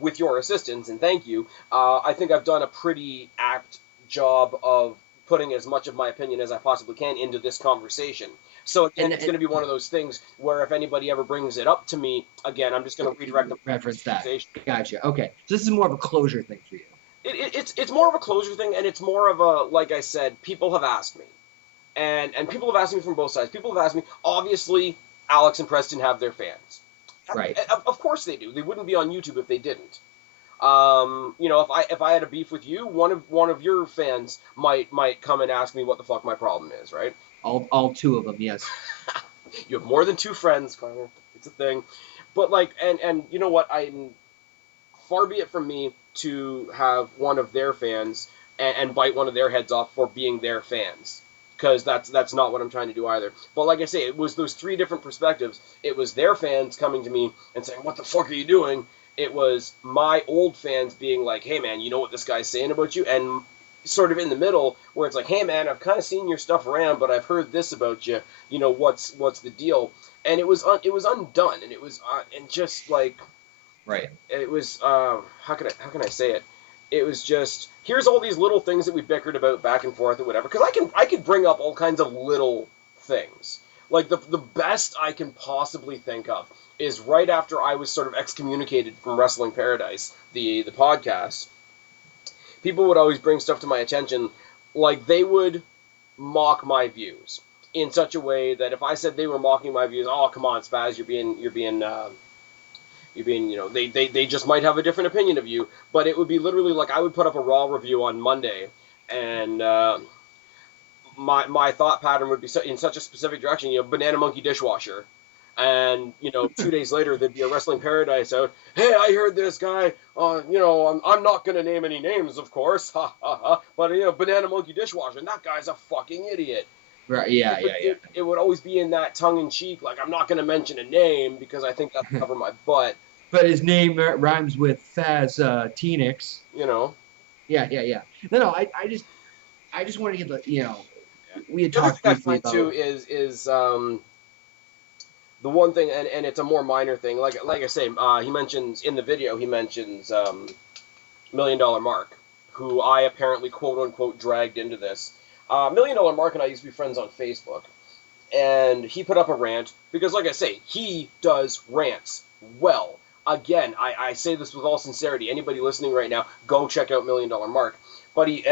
with your assistance, and thank you, I think I've done a pretty apt job of putting as much of my opinion as I possibly can into this conversation. So again, it's going to be one of those things where if anybody ever brings it up to me, again, I'm just going to redirect the reference that. Gotcha. Okay. So this is more of a closure thing for you. It's more of a closure thing, and it's more of a, like I said, people have asked me. And people have asked me from both sides. People have asked me, obviously, Alex and Preston have their fans. Right. Of course they do. They wouldn't be on YouTube if they didn't. If I had a beef with you, one of your fans might come and ask me what the fuck my problem is, right? All two of them, yes. You have more than two friends, Connor. It's a thing. But and you know what? Far be it from me to have one of their fans and bite one of their heads off for being their fans. Because that's not what I'm trying to do either. But like I say, it was those three different perspectives. It was their fans coming to me and saying, what the fuck are you doing? It was my old fans being like, hey man, you know what this guy's saying about you? And sort of in the middle, where it's like, hey man, I've kind of seen your stuff around, but I've heard this about you. You know, what's the deal? And it was undone, and it was and just like, right. It was how can I say it? It was just, here's all these little things that we bickered about back and forth or whatever. Because I could bring up all kinds of little things. Like, the best I can possibly think of is right after I was sort of excommunicated from Wrestling Paradise, the podcast, people would always bring stuff to my attention, like they would mock my views in such a way that if I said they were mocking my views, oh, come on, Spaz, you're being you being, they just might have a different opinion of you. But it would be literally like I would put up a Raw review on Monday, and my thought pattern would be in such a specific direction, banana monkey dishwasher. And, 2 days later, there'd be a Wrestling Paradise out. Hey, I heard this guy, I'm not going to name any names, of course, ha, ha, ha, but, banana monkey dishwasher, and that guy's a fucking idiot. Right, yeah. It would always be in that tongue-in-cheek, like, I'm not going to mention a name because I think that'll cover my butt. But his name rhymes with Faz Tenix. Yeah. No, I just want to get the, we had talked briefly about... too is the one thing, and it's a more minor thing, like I say, he mentions, in the video, $1 Million Mark, who I apparently, quote-unquote, dragged into this. $1 Million Mark and I used to be friends on Facebook, and he put up a rant, because, like I say, he does rants well. Again, I say this with all sincerity, anybody listening right now, go check out $1 Million Mark. But he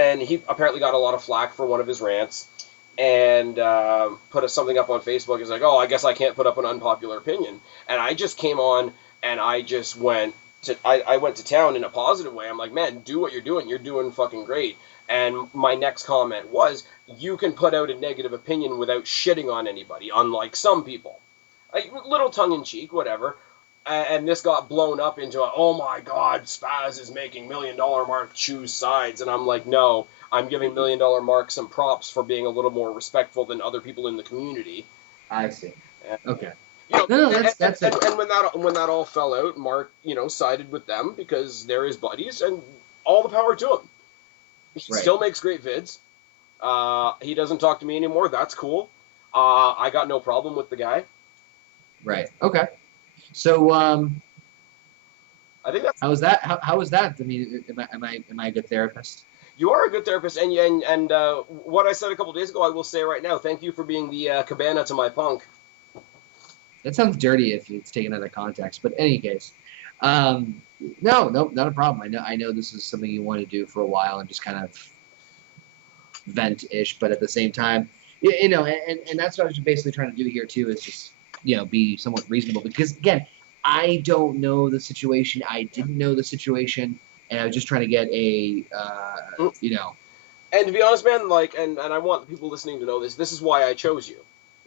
apparently got a lot of flack for one of his rants, and put something up on Facebook. He's like, oh, I guess I can't put up an unpopular opinion. And I just came on, and I just went to town in a positive way. I'm like, man, do what you're doing. You're doing fucking great. And my next comment was, you can put out a negative opinion without shitting on anybody, unlike some people. Little tongue-in-cheek, whatever. And this got blown up into, oh my God, Spaz is making $1 Million Mark choose sides. And I'm like, no, I'm giving $1 Million Mark some props for being a little more respectful than other people in the community. I see. Okay. That's it. And when that all fell out, Mark, sided with them because they're his buddies, and all the power to him. He still makes great vids. He doesn't talk to me anymore. That's cool. I got no problem with the guy. Right. Okay. So, I think that's... How was that? How was that? I mean, am I a good therapist? You are a good therapist, and what I said a couple days ago, I will say right now. Thank you for being the cabana to my punk. That sounds dirty if it's taken out of context, but in any case, no, not a problem. I know this is something you want to do for a while and just kind of vent-ish, but at the same time, and that's what I was basically trying to do here too, is just be somewhat reasonable, because again, I don't know the situation. I didn't know the situation, and I was just trying to get a, And to be honest, man, and I want the people listening to know this. This is why I chose you,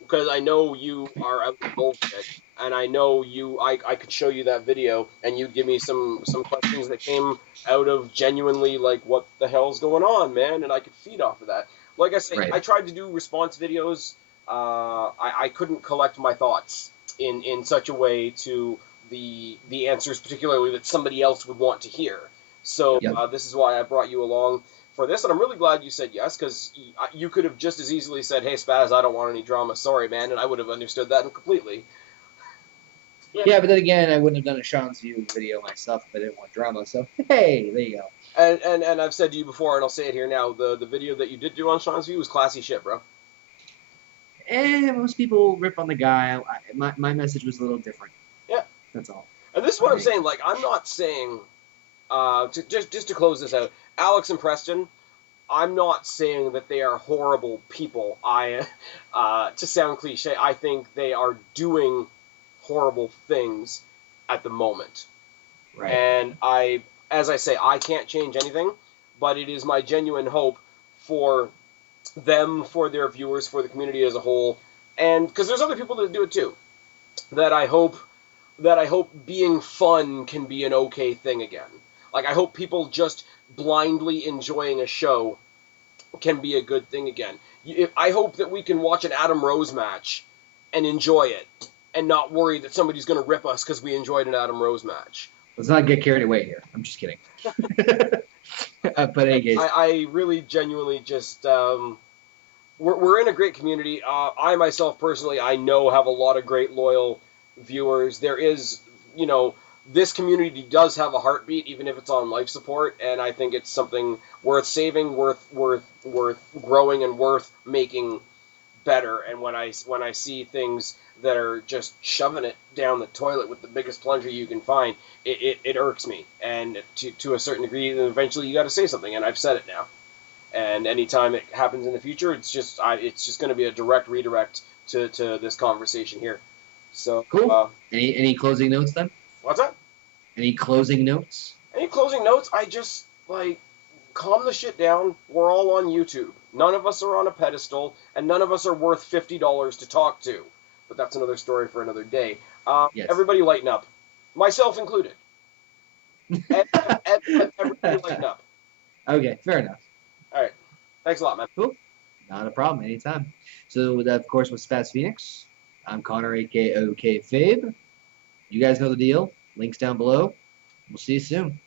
because I know you are out of bullshit, and I know I could show you that video, and you'd give me some questions that came out of genuinely like, what the hell's going on, man, and I could feed off of that. Like I say, right. I tried to do response videos. I couldn't collect my thoughts in such a way to the answers, particularly that somebody else would want to hear. So this is why I brought you along for this, and I'm really glad you said yes, because you could have just as easily said, hey, Spaz, I don't want any drama, sorry, man, and I would have understood that completely. Yeah, but then again, I wouldn't have done a Sean's View video myself if I didn't want drama, so hey, there you go. And I've said to you before, and I'll say it here now, the video that you did do on Sean's View was classy shit, bro. And most people rip on the guy. My message was a little different. Yeah. That's all. And this is what I'm saying. Like, I'm not saying, just to close this out, Alex and Preston, I'm not saying that they are horrible people. To sound cliche, I think they are doing horrible things at the moment. Right. And as I say, I can't change anything, but it is my genuine hope for them, for their viewers, for the community as a whole, and because there's other people that do it too, that I hope being fun can be an okay thing again. Like, I hope people just blindly enjoying a show can be a good thing again. I hope that we can watch an Adam Rose match and enjoy it, and not worry that somebody's going to rip us because we enjoyed an Adam Rose match. Let's not get carried away here. I'm just kidding. But anyways, I really genuinely just we're in a great community. I myself personally, I know, have a lot of great loyal viewers. There is, this community does have a heartbeat, even if it's on life support, and I think it's something worth saving, worth growing, and worth making better. And when I see things that are just shoving it down the toilet with the biggest plunger you can find, it irks me. And to a certain degree, then eventually you got to say something, and I've said it now. And anytime it happens in the future, it's just going to be a direct redirect to this conversation here. So cool. Any closing notes then? What's that? Any closing notes? Any closing notes? I just, like, calm the shit down. We're all on YouTube. None of us are on a pedestal, and none of us are worth $50 to talk to. But that's another story for another day. Yes. Everybody lighten up. Myself included. Everybody lighten up. Okay, fair enough. All right. Thanks a lot, man. Cool. Not a problem. Anytime. So, that, of course, was Spaz Phoenix. I'm Connor, a.k.a. okayfabe. You guys know the deal. Links down below. We'll see you soon.